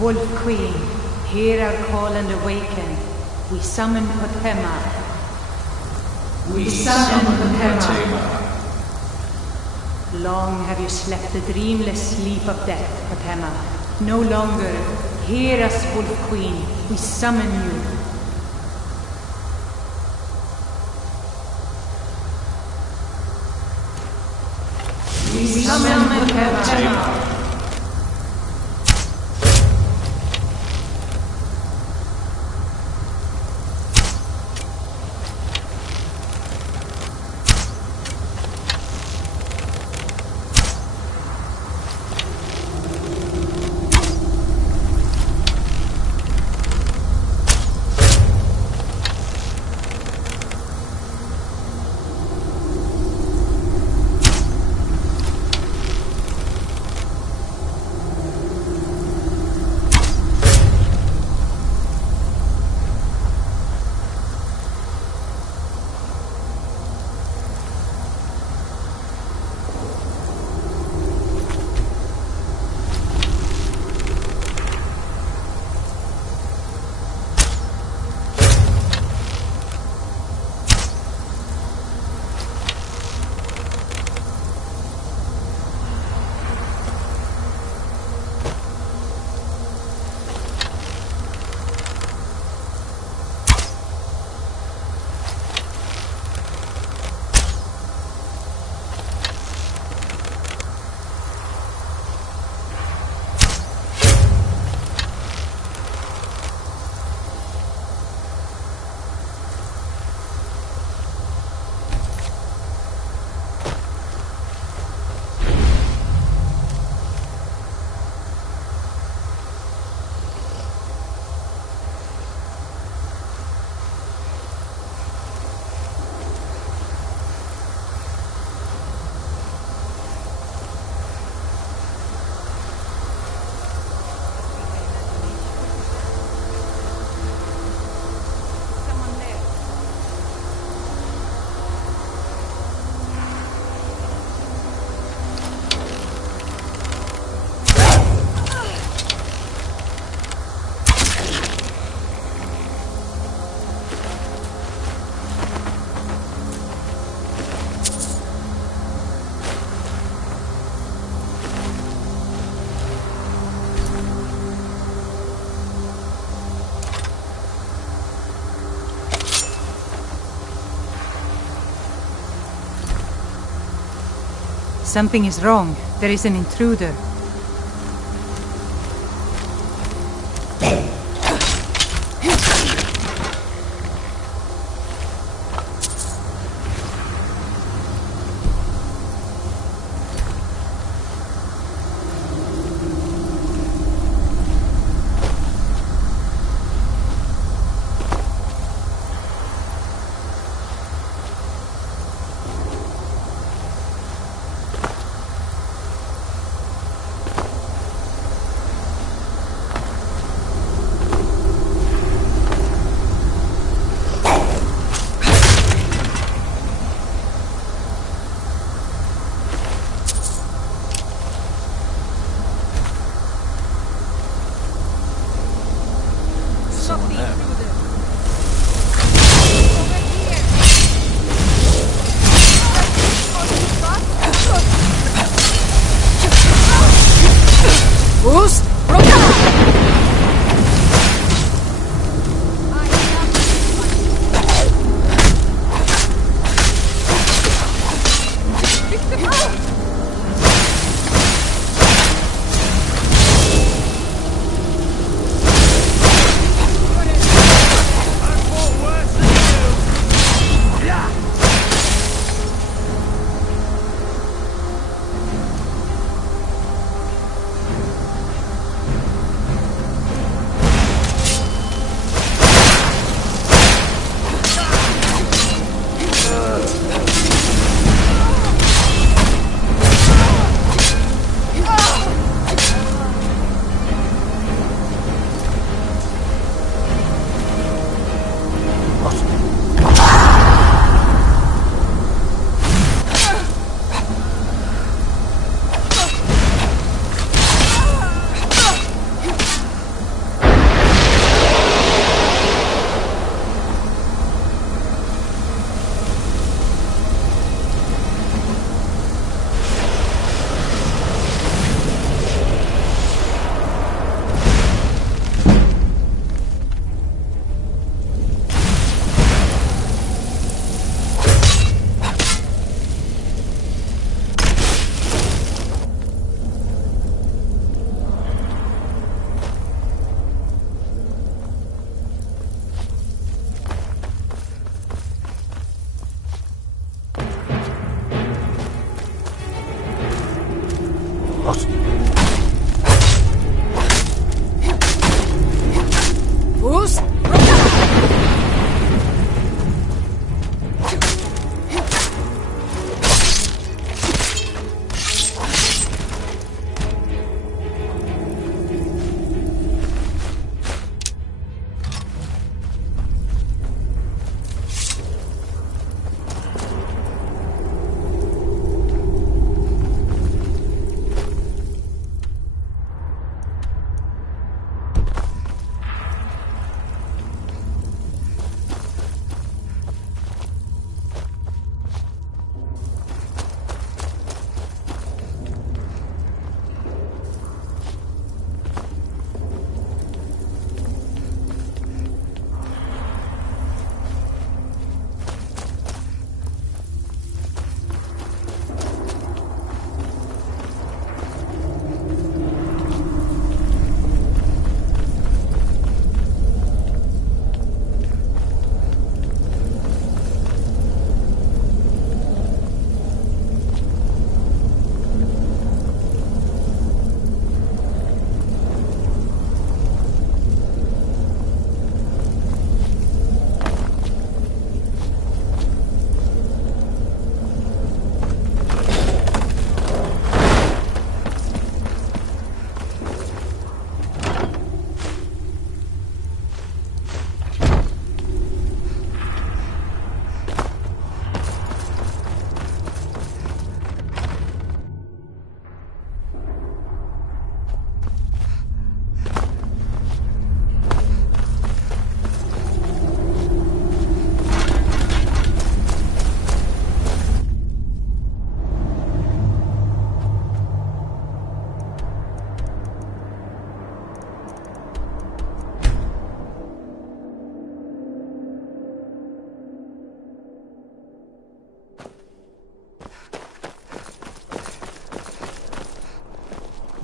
Wolf Queen, hear our call and awaken. We summon Potawooo. We summon Potawooo. Long have you slept the dreamless sleep of death, Potawooo. No longer. Hear us, Wolf Queen. We summon you. We summon Potawooo. Something is wrong. There is an intruder.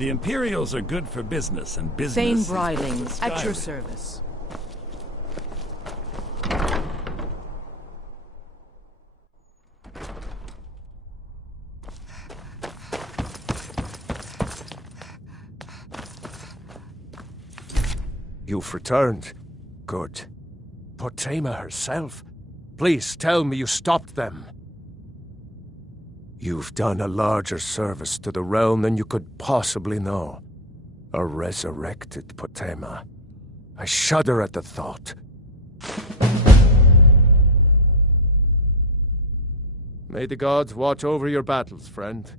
The Imperials are good for business, and business Thane is Bryling, good for at your Skyrim. service. You've returned. Good. Potema herself? Please tell me you stopped them. You've done a larger service to the realm than you could possibly know. A resurrected Potema. I shudder at the thought. May the gods watch over your battles, friend.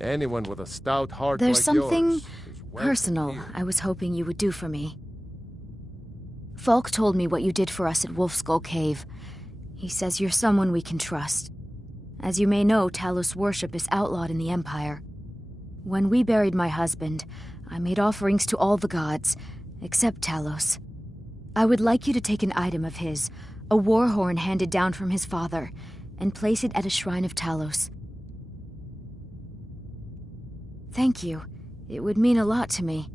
Anyone with a stout heart There's like something yours is welcome personal here. I was hoping you would do for me. Falk told me what you did for us at Wolfskull Cave. He says you're someone we can trust. As you may know, Talos worship is outlawed in the Empire. When we buried my husband, I made offerings to all the gods, except Talos. I would like you to take an item of his, a war horn handed down from his father, and place it at a shrine of Talos. Thank you. It would mean a lot to me.